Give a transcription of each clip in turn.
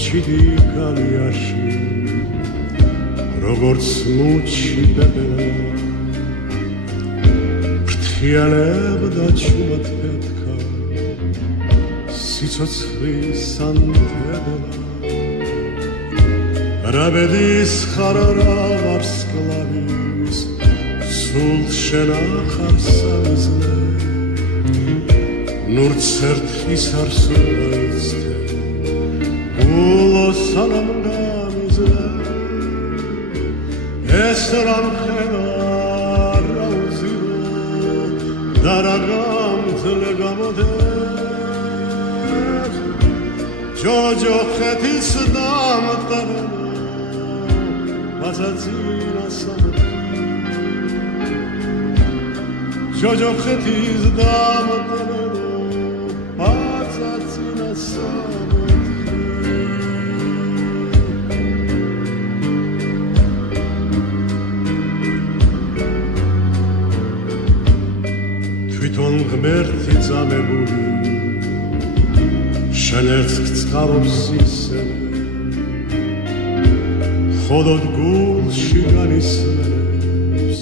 ჭიდი გალიაში როგორც მუჩი ბებელა ფრთხიალებდა ჩუმად პეთქა სიცოცხლის ანთებელა რაბედის ხარარა ვარსკლავის სულ შენახარ სამიზნე ნურც ერთხის არ სულეცდე გულო სანამ გამიზლე ეს რამხელა რა უზირო და რა გამძლე გამოდეთ ჯოჯოხეთის დამტებელო ბაზაძინა სამოდი ჯოჯოხეთის დამტებელო ბაზაძინა სამოდი თვითონ ღმერთი წამებული შენ ერთს გწყალობს ისევე ხოდოდ გულში განისმენებს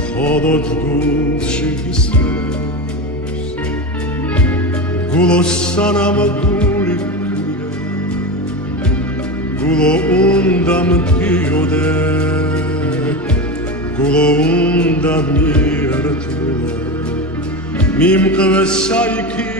ხოდოდ გულში ისმენებს გულო სანამ გული ქვია გულო უნდა მდიოდე გულო უნდა მიერთულო მიმყვეს საიქი